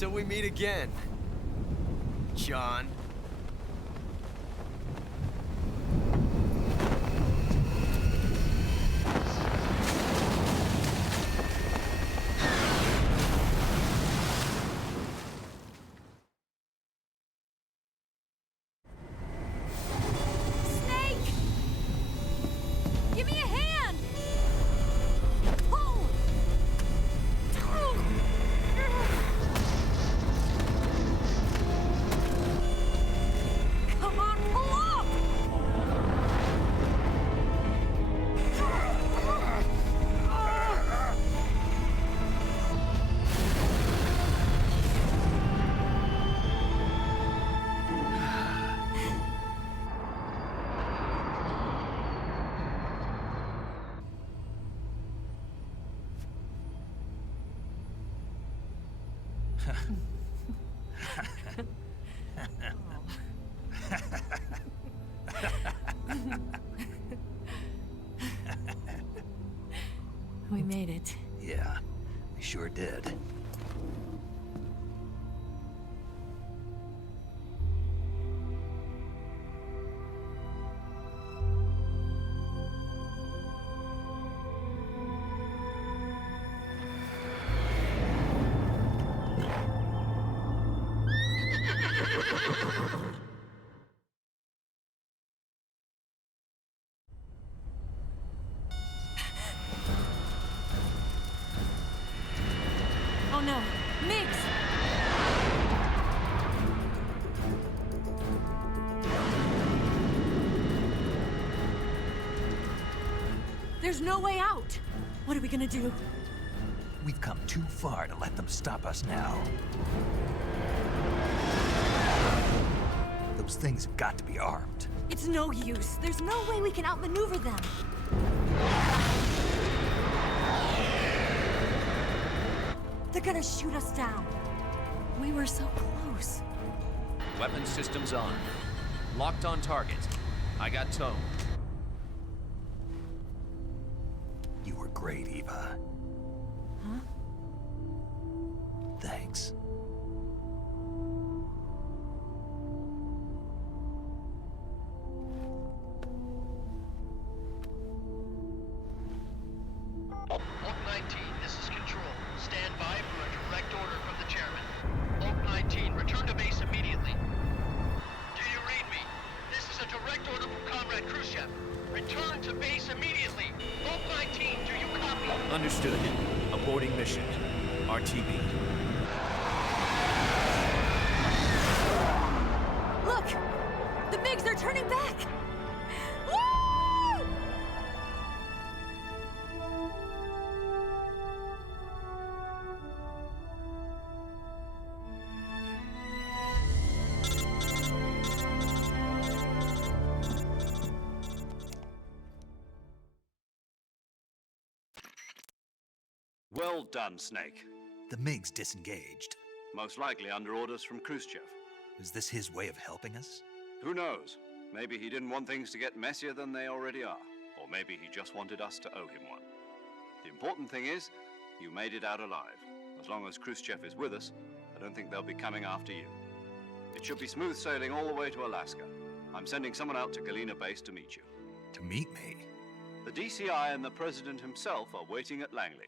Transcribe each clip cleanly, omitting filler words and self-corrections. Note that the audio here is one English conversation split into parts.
Until we meet again, John. We made it. Yeah, we sure did. Oh no, Miggs! There's no way out! What are we gonna do? We've come too far to let them stop us now. Those things have got to be armed. It's no use. There's no way we can outmaneuver them. They're gonna shoot us down. We were so close. Weapon systems on. Locked on target. I got towed. You were great, Eva. Huh? Thanks. Oak 19, this is Control. Stand by for a direct order from the chairman. Oak 19, return to base immediately. Do you read me? This is a direct order from Comrade Khrushchev. Return to base immediately. Oak 19, do you copy? Understood. Aborting mission. RTB. Look! The MiGs are turning back! Woo! Well done, Snake. The MiGs disengaged. Most likely under orders from Khrushchev. Is this his way of helping us? Who knows? Maybe he didn't want things to get messier than they already are. Or maybe he just wanted us to owe him one. The important thing is, you made it out alive. As long as Khrushchev is with us, I don't think they'll be coming after you. It should be smooth sailing all the way to Alaska. I'm sending someone out to Galena Base to meet you. To meet me? The DCI and the President himself are waiting at Langley.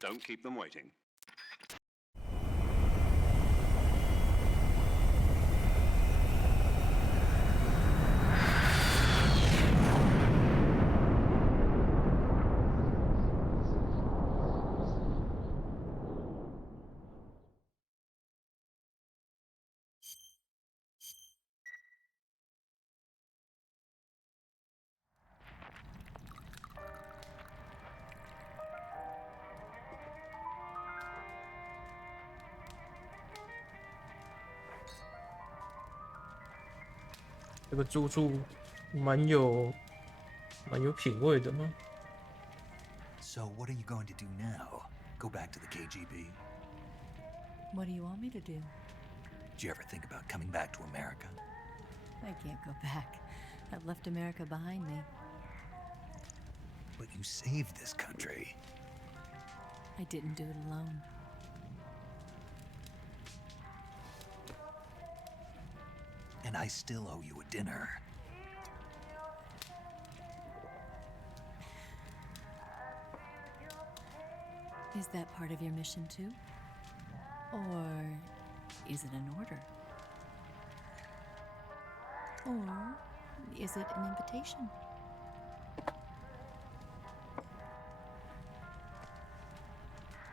Don't keep them waiting.这个住处蛮有品味的吗？ So what are you going to do now? Go back to the KGB? What do you want me to do? Did you ever think about coming back to America? I can't go back. I've left America behind me. But you saved this country. I didn't do it alone. I still owe you a dinner. Is that part of your mission too? Or is it an order? Or is it an invitation?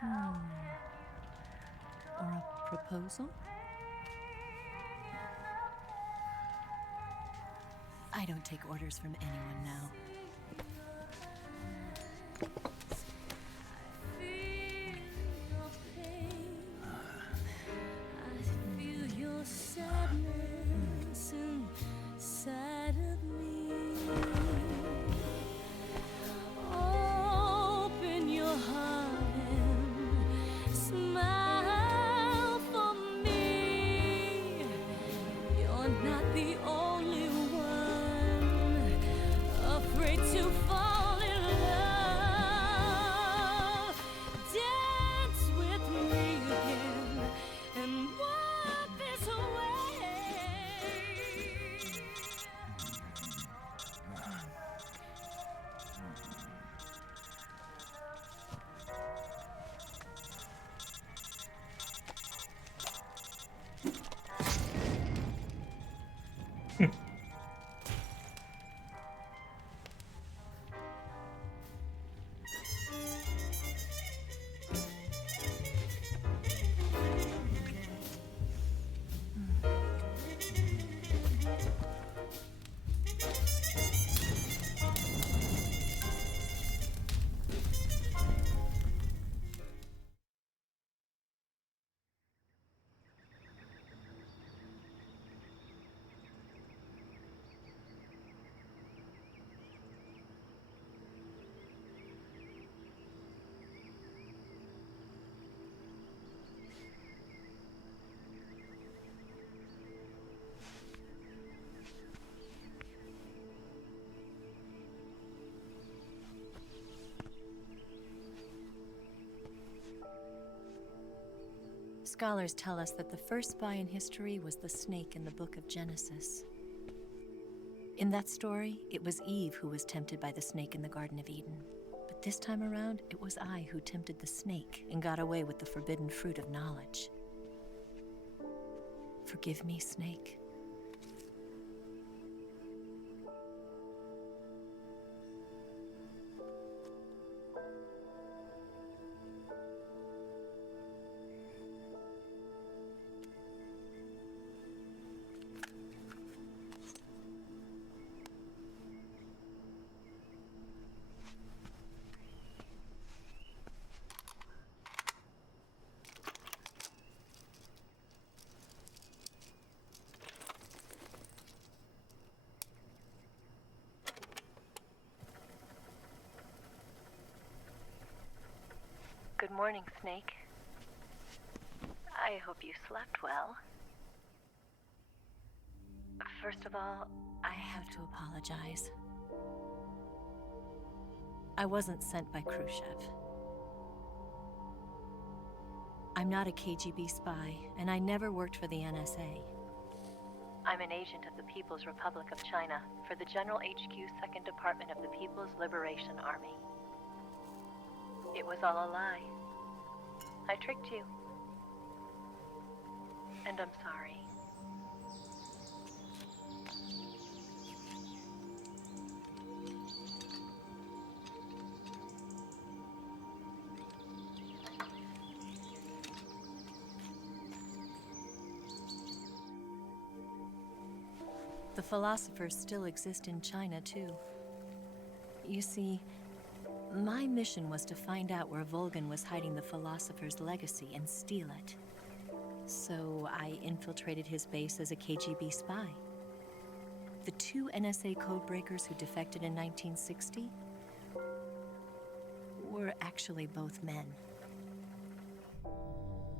Or a proposal? I don't take orders from anyone now. Scholars tell us that the first spy in history was the snake in the book of Genesis. In that story, it was Eve who was tempted by the snake in the Garden of Eden. But this time around, it was I who tempted the snake and got away with the forbidden fruit of knowledge. Forgive me, snake. Good morning, Snake. I hope you slept well. First of all, I have to apologize. I wasn't sent by Khrushchev. I'm not a KGB spy, and I never worked for the NSA. I'm an agent of the People's Republic of China for the General HQ 2nd Department of the People's Liberation Army. It was all a lie. I tricked you. And I'm sorry. The philosophers still exist in China, too. You see, my mission was to find out where Volgan was hiding the philosopher's legacy and steal it. So I infiltrated his base as a KGB spy. The 2 NSA codebreakers who defected in 1960 were actually both men.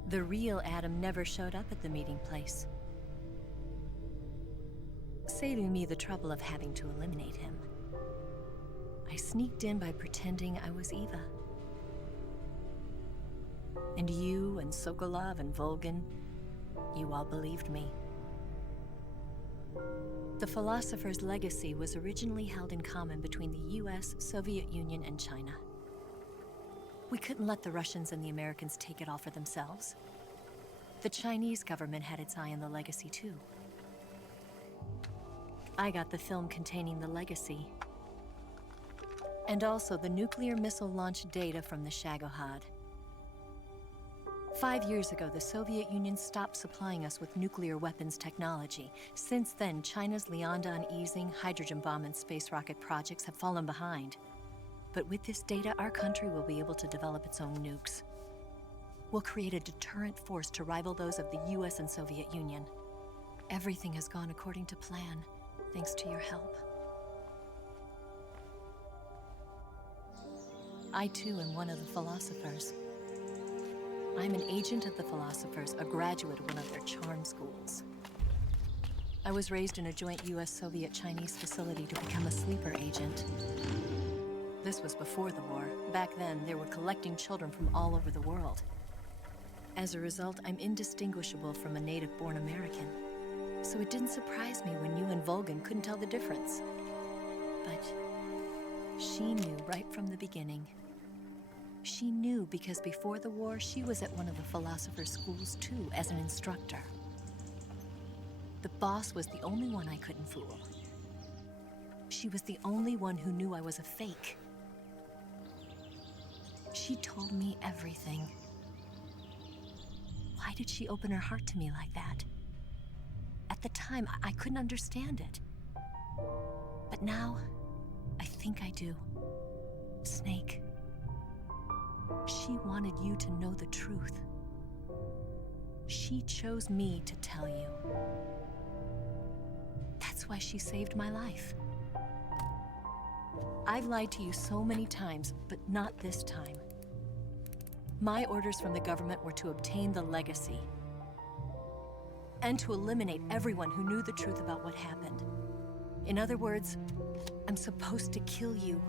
The real Adam never showed up at the meeting place, saving me the trouble of having to eliminate him. I sneaked in by pretending I was Eva. And you and Sokolov and Volgan, you all believed me. The philosopher's legacy was originally held in common between the US, Soviet Union, and China. We couldn't let the Russians and the Americans take it all for themselves. The Chinese government had its eye on the legacy too. I got the film containing the legacy, and also the nuclear missile launch data from the Shagohod. 5 years ago, the Soviet Union stopped supplying us with nuclear weapons technology. Since then, China's Liaodong easing, hydrogen bomb, and space rocket projects have fallen behind. But with this data, our country will be able to develop its own nukes. We'll create a deterrent force to rival those of the US and Soviet Union. Everything has gone according to plan, thanks to your help. I too am one of the philosophers. I'm an agent of the philosophers, a graduate of one of their charm schools. I was raised in a joint US-Soviet-Chinese facility to become a sleeper agent. This was before the war. Back then, they were collecting children from all over the world. As a result, I'm indistinguishable from a native-born American. So it didn't surprise me when you and Volgan couldn't tell the difference. But she knew right from the beginning. She knew because before the war, she was at one of the philosopher's schools too, as an instructor. The boss was the only one I couldn't fool. She was the only one who knew I was a fake. She told me everything. Why did she open her heart to me like that? At the time, I couldn't understand it. But now, I think I do. Snake. She wanted you to know the truth. She chose me to tell you. That's why she saved my life. I've lied to you so many times, but not this time. My orders from the government were to obtain the legacy and to eliminate everyone who knew the truth about what happened. In other words, I'm supposed to kill you.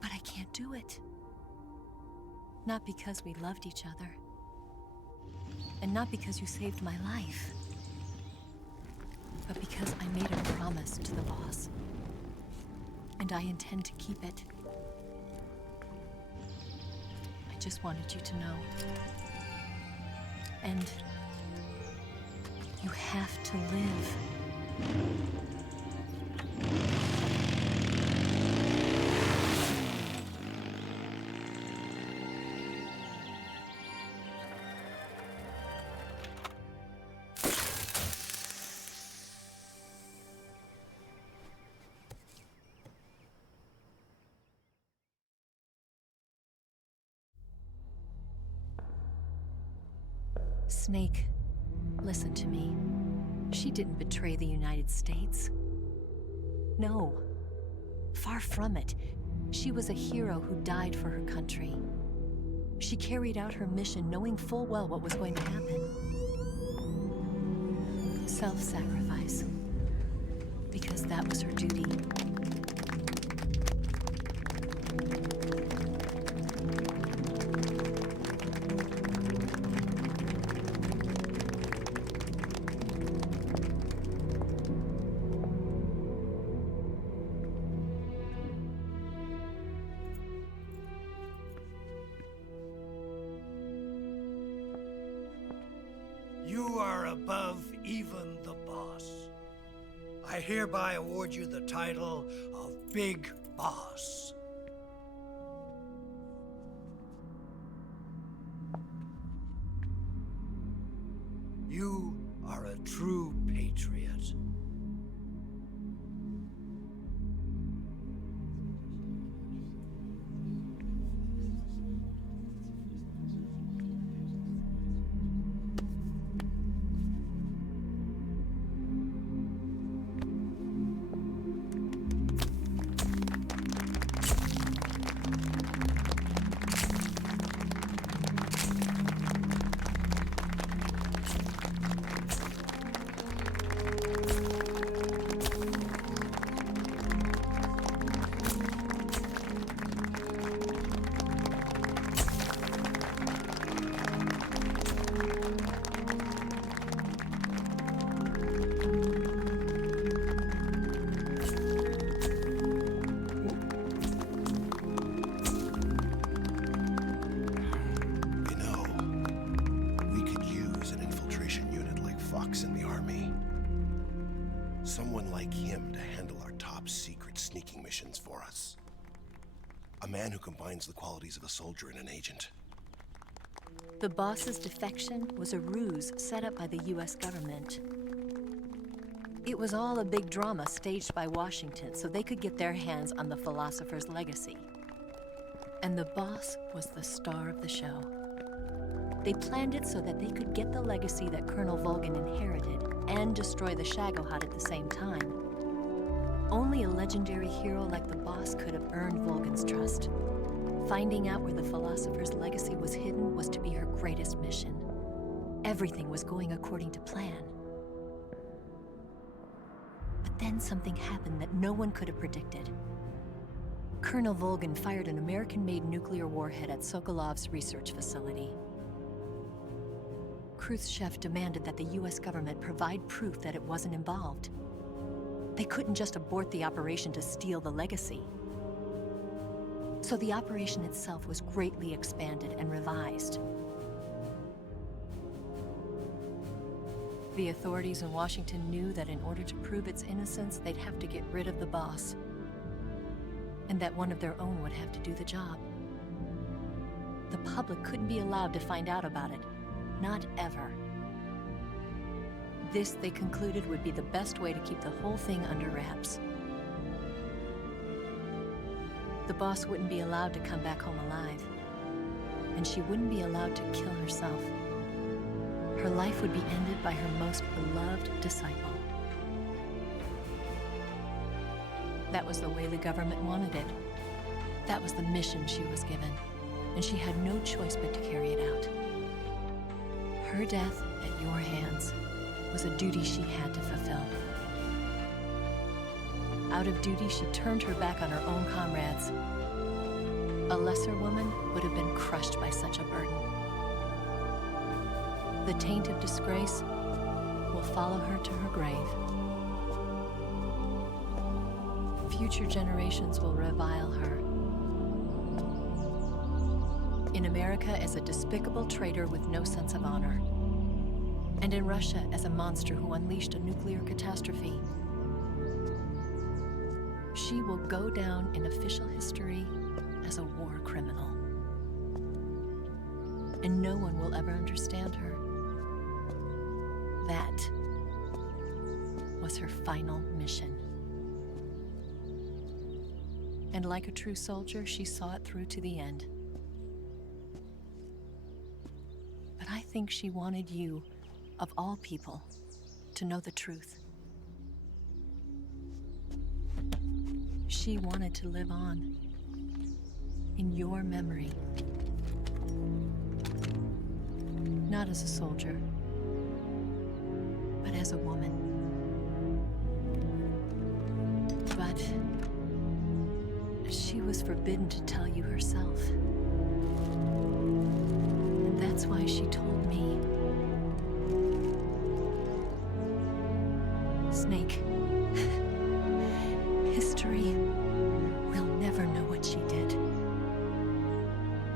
But I can't do it. Not because we loved each other. And not because you saved my life. But because I made a promise to the boss. And I intend to keep it. I just wanted you to know. And you have to live. Snake, listen to me. She didn't betray the United States. No, far from it. She was a hero who died for her country. She carried out her mission knowing full well what was going to happen. Self-sacrifice. Because that was her duty. You are above even the boss. I hereby award you the title of Big Boss. You are a true patriot. box in the army. Someone like him to handle our top secret sneaking missions for us. A man who combines the qualities of a soldier and an agent. The boss's defection was a ruse set up by the US government. It was all a big drama staged by Washington so they could get their hands on the philosopher's legacy. And the boss was the star of the show. They planned it so that they could get the legacy that Colonel Volgin inherited and destroy the Shagohod at the same time. Only a legendary hero like the boss could have earned Volgin's trust. Finding out where the philosopher's legacy was hidden was to be her greatest mission. Everything was going according to plan. But then something happened that no one could have predicted. Colonel Volgin fired an American-made nuclear warhead at Sokolov's research facility. Khrushchev demanded that the US government provide proof that it wasn't involved. They couldn't just abort the operation to steal the legacy. So the operation itself was greatly expanded and revised. The authorities in Washington knew that in order to prove its innocence, they'd have to get rid of the boss, and that one of their own would have to do the job. The public couldn't be allowed to find out about it, not ever. This, they concluded, would be the best way to keep the whole thing under wraps. The boss wouldn't be allowed to come back home alive, and she wouldn't be allowed to kill herself. Her life would be ended by her most beloved disciple. That was the way the government wanted it. That was the mission she was given, and she had no choice but to carry it out. Her death at your hands was a duty she had to fulfill. Out of duty, she turned her back on her own comrades. A lesser woman would have been crushed by such a burden. The taint of disgrace will follow her to her grave. Future generations will revile her. In America as a despicable traitor with no sense of honor. And in Russia as a monster who unleashed a nuclear catastrophe. She will go down in official history as a war criminal. And no one will ever understand her. That was her final mission. And like a true soldier, she saw it through to the end. But I think she wanted you, of all people, to know the truth. She wanted to live on in your memory. Not as a soldier, but as a woman. But she was forbidden to tell you herself. And that's why she told me. Snake, history will never know what she did.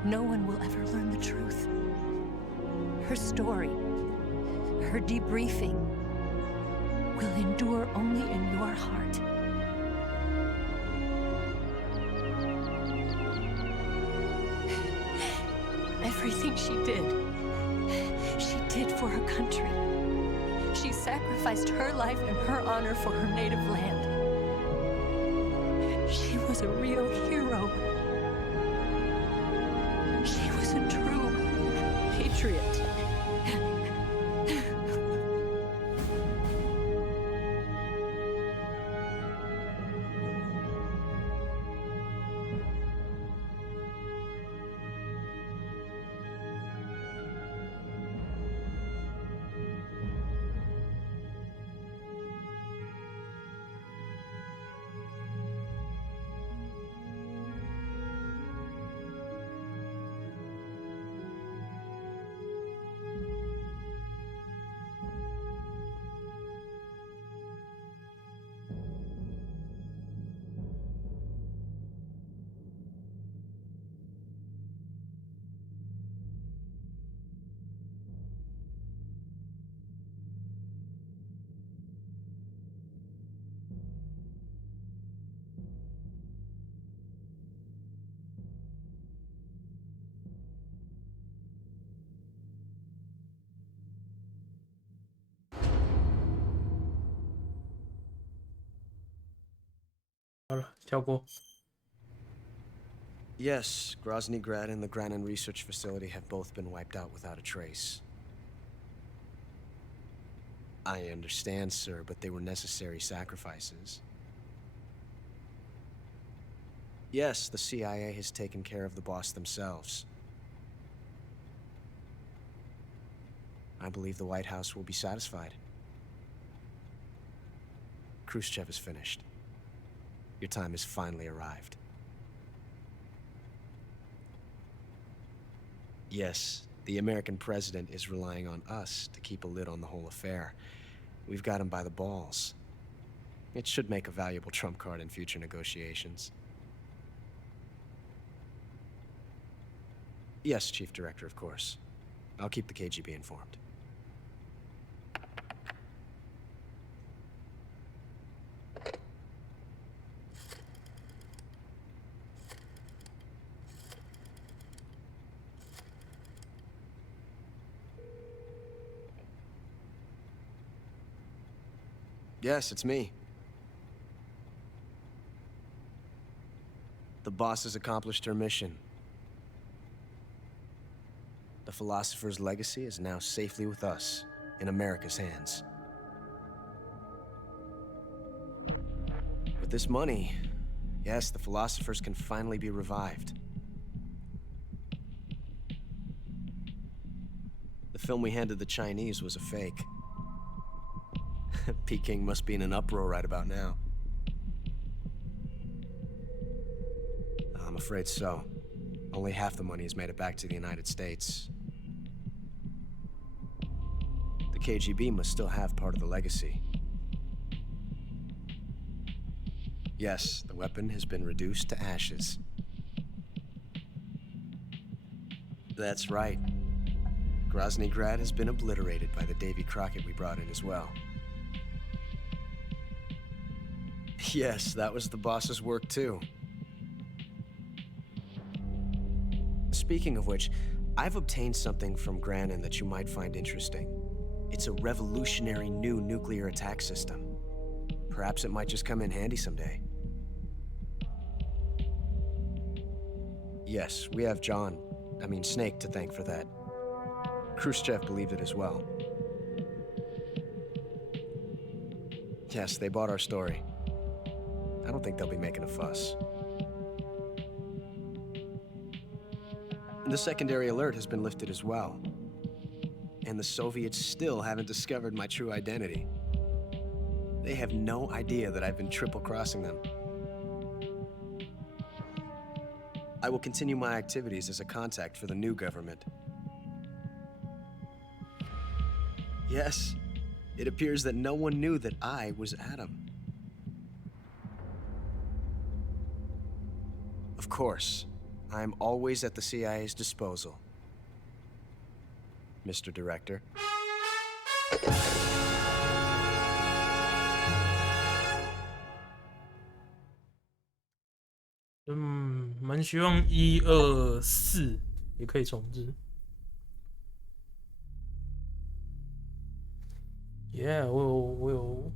No one will ever learn the truth. Her story, her debriefing, will endure only in your heart. Everything she did for her country. She sacrificed her life and her honor for her native land. She was a real hero. She was a true patriot. 好了，跳过。 Yes, Grozny Grad and the Granin Research Facility have both been wiped out without a trace. I understand, sir, but they were necessary sacrifices. Yes, the CIA has taken care of the boss themselves. I believe the White House will be satisfied. Khrushchev is finished. Your time has finally arrived. Yes, the American president is relying on us to keep a lid on the whole affair. We've got him by the balls. It should make a valuable trump card in future negotiations. Yes, Chief Director, of course. I'll keep the KGB informed. Yes, it's me. The boss has accomplished her mission. The philosopher's legacy is now safely with us, in America's hands. With this money, yes, the philosophers can finally be revived. The film we handed the Chinese was a fake. Peking must be in an uproar right about now. I'm afraid so. Only half the money has made it back to the United States. The KGB must still have part of the legacy. Yes, the weapon has been reduced to ashes. That's right. Grozny Grad has been obliterated by the Davy Crockett we brought in as well. Yes, that was the boss's work too. Speaking of which, I've obtained something from Granin that you might find interesting. It's a revolutionary new nuclear attack system. Perhaps it might just come in handy someday. Yes, we have Snake to thank for that. Khrushchev believed it as well. Yes, they bought our story. I don't think they'll be making a fuss. The secondary alert has been lifted as well. And the Soviets still haven't discovered my true identity. They have no idea that I've been triple-crossing them. I will continue my activities as a contact for the new government. Yes, it appears that no one knew that I was Adam. Of course, I'm always at the CIA's disposal, Mr. Director. 蛮希望1、2、4也可以重置。Yeah， 我有。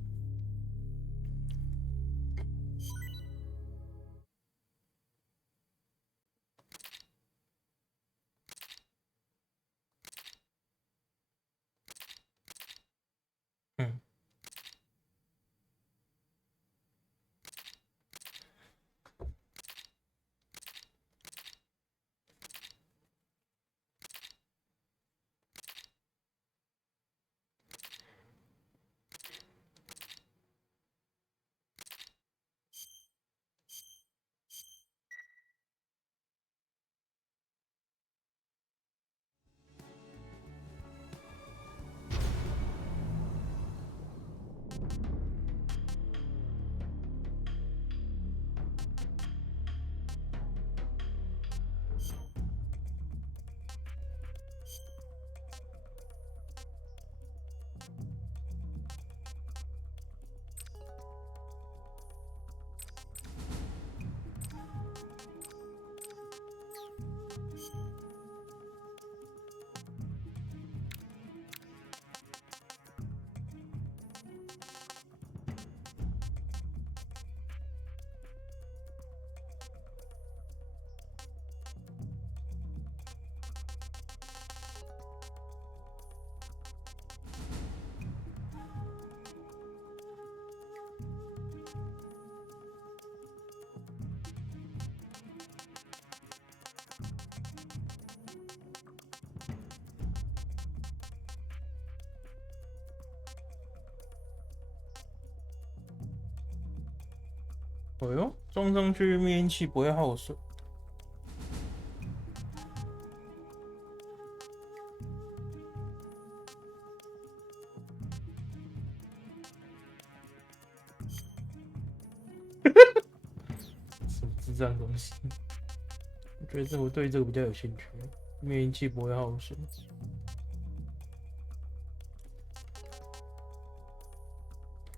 哦哟，装上去灭音器不会耗水。什么智障东西？我觉得我对这个比较有兴趣。灭音器不会耗水。